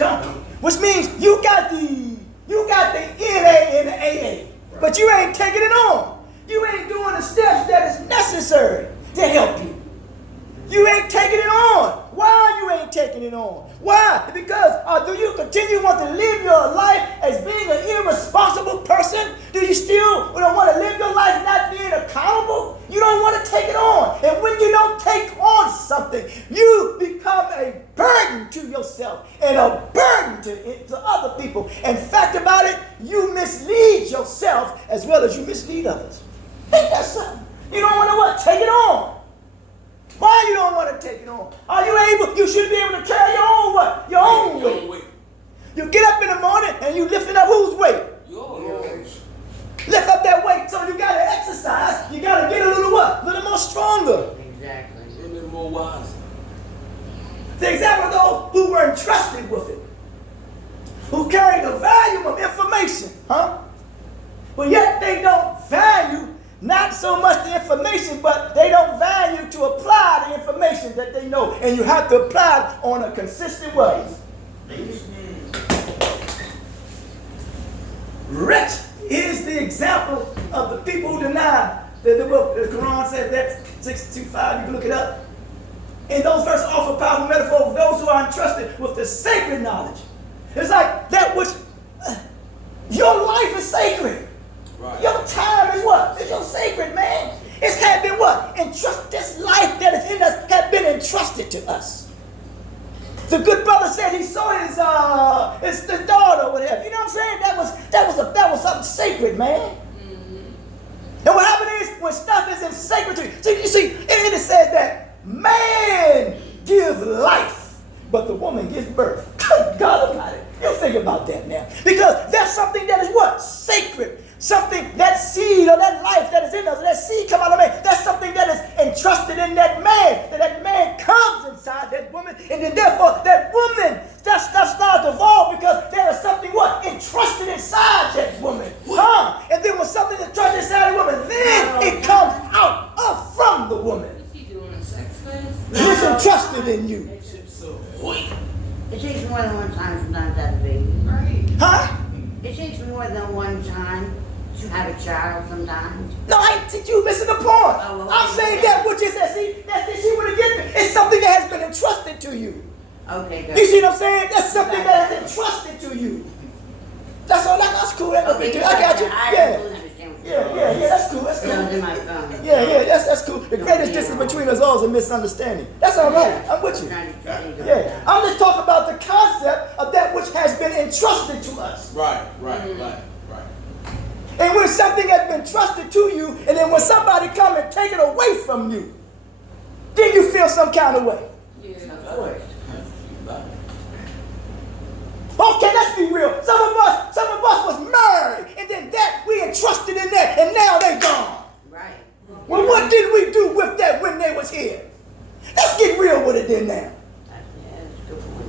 donkey, which means you got the NA and the AA, but you ain't taking it on. You ain't doing the steps that is necessary to help you. You ain't taking it on. Why you ain't taking it on? Why? Because do you continue want to live your life as being an irresponsible person? Do you still want to live your life not being accountable? You don't want to take it on. And when you don't take on something, you become a burden to yourself and a burden to other people. And fact about it, you mislead yourself as well as you mislead others. Ain't that something? You don't want to what? Take it on. Why you don't want to take it on? Are you able? You should be able to carry your own what? Your own weight. You get up in the morning and you lifting up whose weight? Yours. Lift up that weight. So you got to exercise. You got to get a little what? A little more stronger. Exactly. A little bit more wise. The example of those who were entrusted with it, who carry the value of information, but yet they don't value not so much the information, but they don't value to apply the information that they know. And you have to apply it on a consistent way. Rich is the example of the people who deny that the Quran says that 625, you can look it up. And those verses offer powerful metaphor for those who are entrusted with the sacred knowledge. It's like that which your life is sacred. Right. Your time is what? It's your sacred, man. It's had been what? This life that is in us had been entrusted to us. The good brother said he saw his daughter or whatever. You know what I'm saying? That was something sacred, man. Mm-hmm. And what happened is when stuff isn't sacred to you. So you see, it says that man gives life, but the woman gives birth. Good God Almighty. You think about that now. Because that's something that is what? Sacred. Something, that seed or that life that is in us, that seed come out of man, that's something that is entrusted in that man, that man comes inside that woman, and then therefore that woman, that stuff starts to evolve because there is something what? Entrusted inside that woman. And then when something is entrusted inside a woman, then it comes out from the woman. It's entrusted in you. It takes more than one time sometimes to have a baby. Right. Huh? It takes more than one time to have a child sometimes. No, you missing the point. Oh, well, I'm saying that what you said, see what it gets me. It's something that has been entrusted to you. Okay, good. You see what I'm saying? That's something that is entrusted to you. That's all. That's cool. That's Okay, I got you. Yeah, that's cool. That's cool. In my phone. Yeah, that's cool. The greatest distance between us all is a misunderstanding. That's all right. I'm with you. Yeah, I'm just talking about the concept of that which has been entrusted to us. Right. And when something has been trusted to you, and then when somebody come and take it away from you, then you feel some kind of way. Yeah. Of course. Okay, let's be real. Some of us was married, and then that we entrusted in that, and now they gone. Right. Well, what did we do with that when they was here? Let's get real with it then now. That's a good point.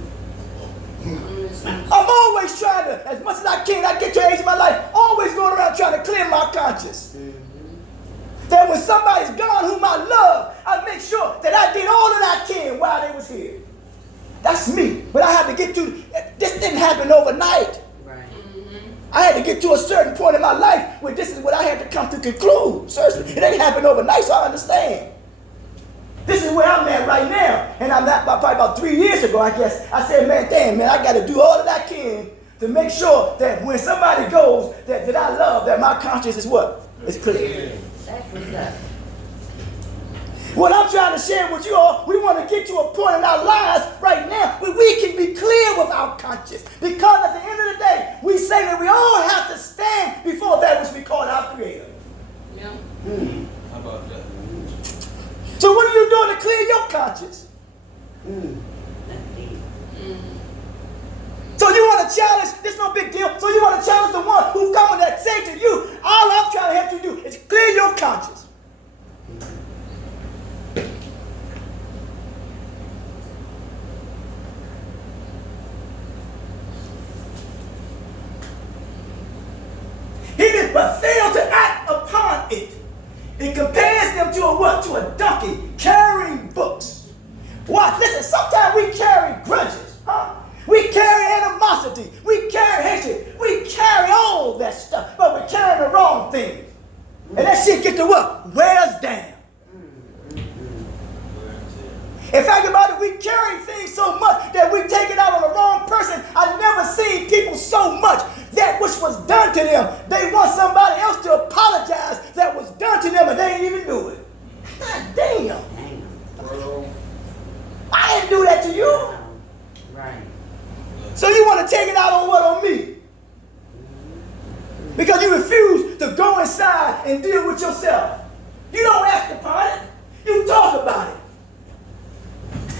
I'm always trying to, as much as I can, I get to an age in my life, always going around trying to clear my conscience. Mm-hmm. That when somebody's gone whom I love, I make sure that I did all that I can while they was here. That's me. But I had to get to, this didn't happen overnight. Right. Mm-hmm. I had to get to a certain point in my life where this is what I had to come to conclude. Seriously, it ain't happen overnight, so I understand. This is where I'm at right now. And I'm not, probably about 3 years ago, I guess, I said, man, I got to do all that I can to make sure that when somebody goes that I love, that my conscience is what? It's clear. That's what's up. What I'm trying to share with you all, we want to get to a point in our lives right now where we can be clear with our conscience. Because at the end of the day, we say that we all have to stand before that which we call our Creator. Yeah. How about that? So what are you doing to clear your conscience? That's deep. So you want to challenge, this is no big deal, so you want to challenge the one who come with that say to you, all I'm trying to help you do is clear your conscience. He did but fail to act upon it. It compares them to a what? To a donkey carrying books. What? Listen, sometimes we carry grudges. We carry animosity. animosity. We carry hatred. We carry all that stuff. But we're carrying the wrong things. And that shit get to what? Wear us down. In fact about it, we carry things so much that we take it out on the wrong person. I've never seen people so much that which was done to them. They want somebody else to apologize that was done to them and they didn't even do it. God damn. I didn't do that to you. Right. So you want to take it out on what? On me? Because you refuse to go inside and deal with yourself. You don't act upon it. You talk about it.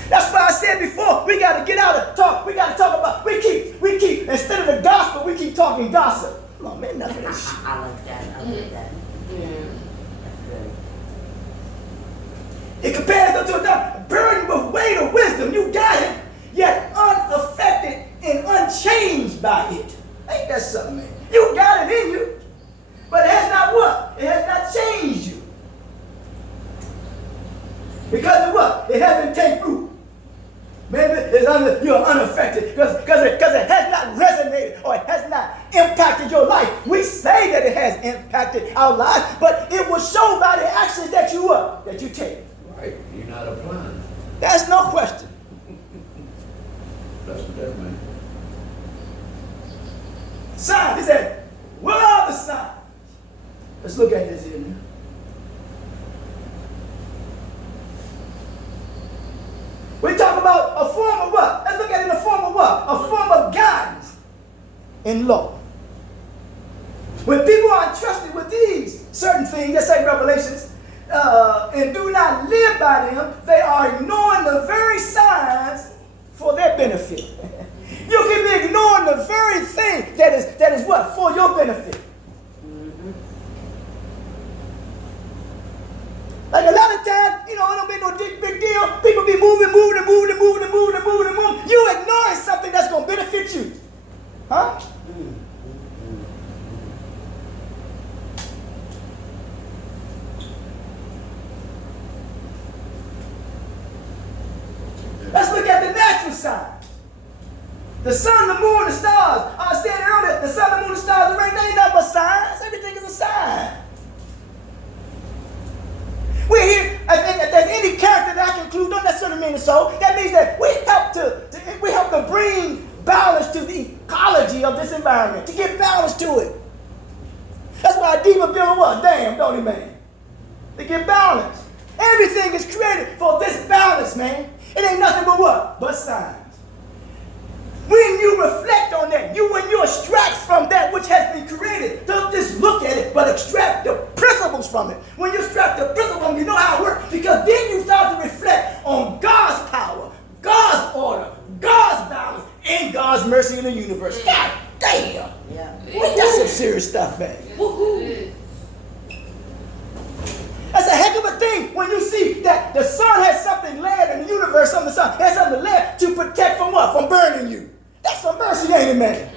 That's why I said before, we got to get out and talk. We got to talk about, we keep, instead of the gospel, we keep talking gossip. Come on, man, nothing of that shit. I like that. I like that. Yeah. That's good. It compares to a burden with weight of wisdom. You got it, yet unaffected and unchanged by it. Ain't that something, man? You got it in you, but it has not what? It has not changed you. Because of what? It hasn't taken root. Maybe you're unaffected because it has not resonated or it has not impacted your life. We say that it has impacted our lives, but it will show by the actions that you take. Right, you're not applying. That's no question. That's what that means. Signs. He said, what are the signs? Let's look at this here. We talk about a form of what? Let's look at it in the form of what? A form of guidance in law. When people are entrusted with these certain things, let's say revelations, and do not live by them, they are ignoring the very signs for their benefit. You can be ignoring the very thing that is what? For your benefit. Like a lot of times, it don't be no big deal. People be moving. You ignoring something that's going to benefit you. Huh? Let's look at the natural side. The sun, the moon, the stars. I said earlier, the sun, the moon, the stars, the rain, they ain't nothing but signs. Everything is a sign. We're here, if there's any character that I can include, don't necessarily mean so. That means that we help to bring balance to the ecology of this environment, to give balance to it. That's why a diva builder was. Damn, don't he, man? To give balance. Everything is created for this balance, man. It ain't nothing but what? But signs. When you reflect on that, when you extract from that which has been created, don't just look at it, but extract the principles from it. When you extract the principles from it, you know how it works, because then you start to reflect on God's power, God's order, God's balance, and God's mercy in the universe. God damn! Yeah. That's some serious stuff, man. Woo-hoo. That's a heck of a thing when you see that the sun has something laid in the universe, the sun has something laid to protect from what? From burning you. That's some mercy, ain't it, man?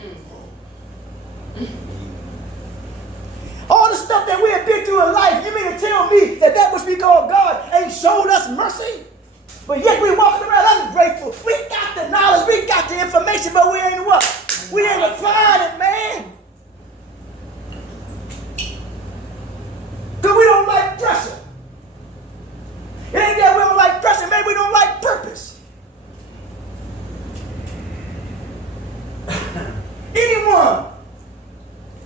All the stuff that we have been through in life, you mean to tell me that which we call God ain't showed us mercy? But yet we walking around ungrateful. We got the knowledge, we got the information, but we ain't what? We ain't applying it, man. Because we don't like pressure. It ain't that we don't like pressure, maybe we don't like purpose. Anyone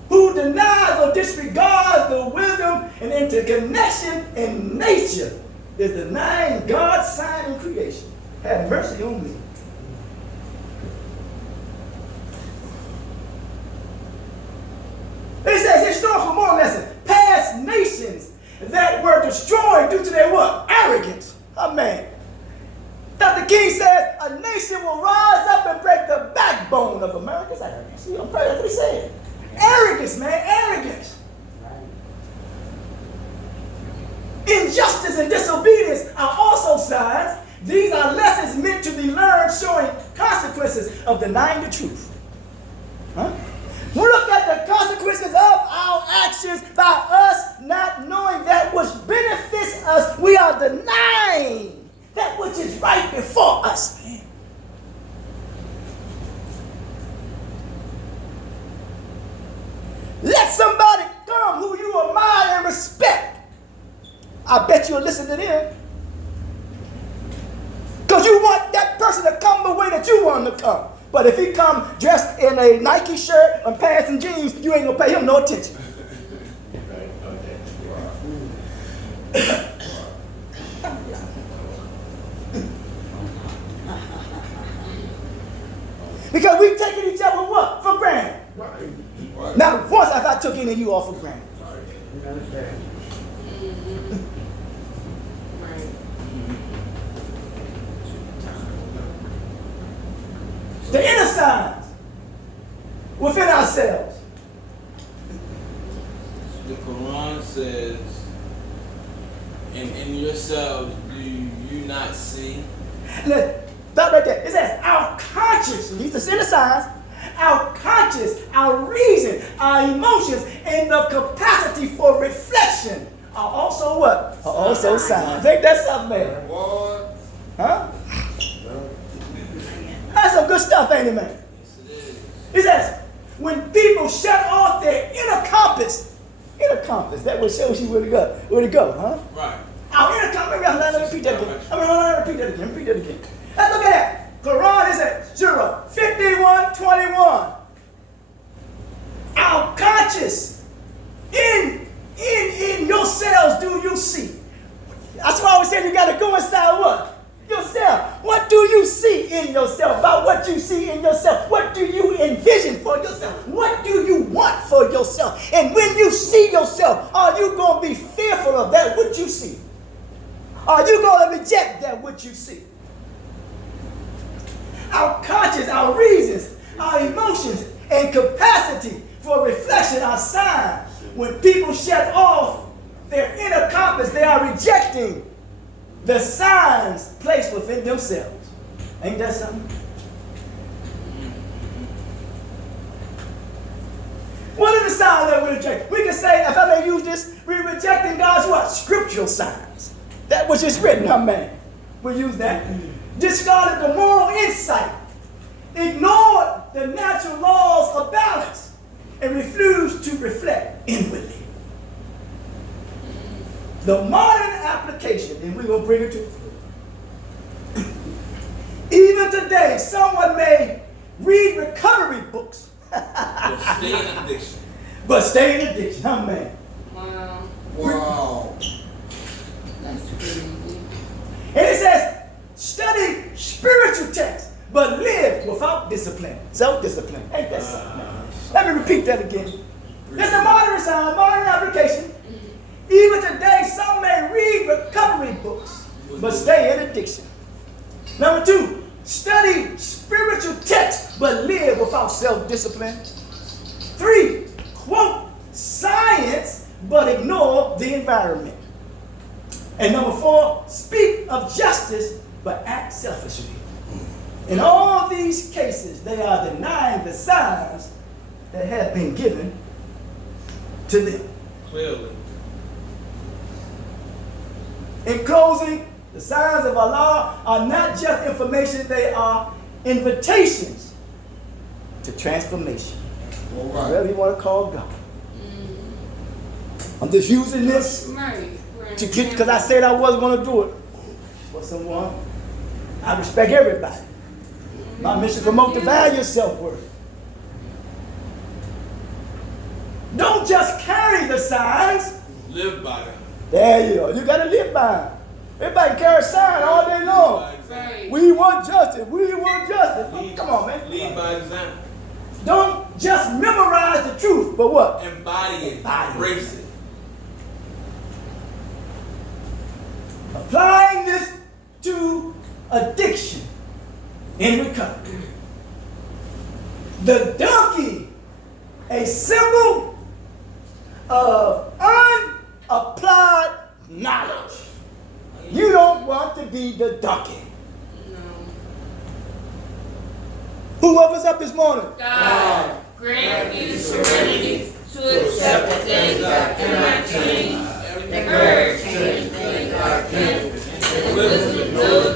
who denies or disregards the wisdom and interconnection in nature is denying God's sign in creation. Have mercy on me. It says historical moral lesson. Past nations that were destroyed due to their what? Arrogance. Oh, man. Dr. King says a nation will rise up and break the backbone of America's arrogance. See, that's what he said. Arrogance, man, arrogance. Injustice and disobedience are also signs. These are lessons meant to be learned, showing consequences of denying the truth. Huh? We look at the consequences of our actions by us not knowing that which benefits us. We are denying that which is right before us, man. I bet you'll listen to them. Because you want that person to come the way that you want him to come. But if he come dressed in a Nike shirt and pants and jeans, you ain't going to pay him no attention. Right, okay. Because we taking each other what? For granted. Right. Now, once have I took any of you all for granted. The inner signs within ourselves. The Quran says, and in yourselves do you not see? Look, stop right there. It says our conscience, these are inner signs, our conscience, our reason, our emotions, and the capacity for reflection are also what? Are also signs. Ain't that something, man? What? Huh? That's some good stuff, ain't it, man? Yes, it is. It says, when people shut off their inner compass, that will show you where to go, huh? Right. Our inner compass, let me repeat that again. Repeat that again. Let's look at that. Quran is at 51:21. Our conscious, in yourselves do you see? That's why I always say you got to go inside what? Yourself. What do you see in yourself? About what you see in yourself. What do you envision for yourself? What do you want for yourself? And when you see yourself, are you going to be fearful of that what you see? Are you going to reject that what you see? Our conscience, our reasons, our emotions, and capacity for reflection are signs. When people shut off their inner compass, they are rejecting the signs placed within themselves. Ain't that something? What are the signs that we reject? We can say, if I may use this, we're rejecting God's what? Scriptural signs. That which is written, amen. We'll use that. Discarded the moral insight. Ignored the natural laws of balance. And refused to reflect inwardly. The modern application, and we're going to bring it to even today, someone may read recovery books. But stay in addiction. But stay in addiction. Amen. Wow. That's crazy. And it says, study spiritual texts, but live without discipline. Self-discipline. Ain't that something? Let me repeat that again. It's a modern sign, modern application. Even today, some may read recovery books, but stay in addiction. Number 2, study spiritual texts, but live without self-discipline. 3, quote science, but ignore the environment. And number 4, speak of justice, but act selfishly. In all these cases, they are denying the signs that have been given to them. Clearly. In closing, the signs of Allah are not just information, they are invitations to transformation. Whatever you want to call God. I'm just using this to get, because I said I wasn't going to do it for someone. I respect everybody. My mission is to promote the value of self-worth. Don't just carry the signs. Live by them. There you go. You got to live by them. Everybody can carry a sign all day long. Right. We want justice. We want justice. Come on, man. Lead by example. Don't just memorize the truth, but what? Embody it. Embody it. Embrace it. Applying this to addiction in recovery. The donkey, a symbol of unapplied knowledge. You don't want to be the donkey. No. Who woke us up this morning? God, grant me serenity to accept the things I cannot change, the courage to change things I can, and the wisdom to know